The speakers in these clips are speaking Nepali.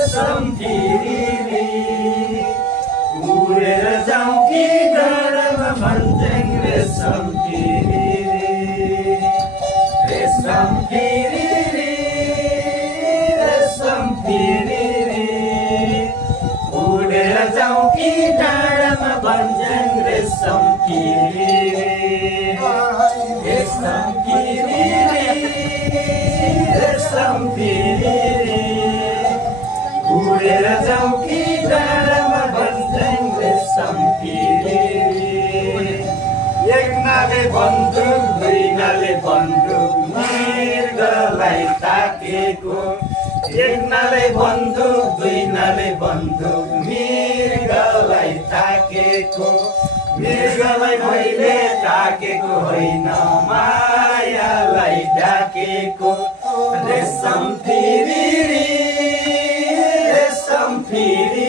रेशम फिरी उडेर जाउँ कि डाँडामा भन्छन् रेशम फिरी रेशम फिरी रेशम फिरी उडेर जाउँ कि डाँडामा भन्छन् रेशम फिरी रेशम फिरी रेशम फिरी उडेर जाउँ कि डाँडामा भन्छन् रेशम फिरी एक नाले बन्दुक दुई नाले बन्दुक मृगलाई ताकेको एक नाले बन्दुक दुई नाले बन्दुक मृगलाई ताकेको मृगलाई मैले ताकेको होइन मायालाई ढाकेको रेशम फिरी रेशम फिरी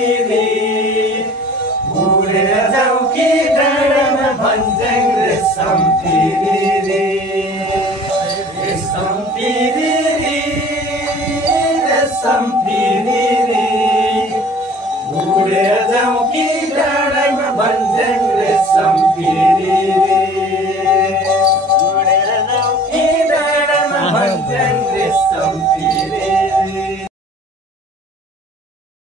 उडेर जाउँ कि डाँडामा भन्छन् रेशम फिरी रेशम फिरी रेशम फिरी उडेर जाउँ कि डाँडामा भन्छन्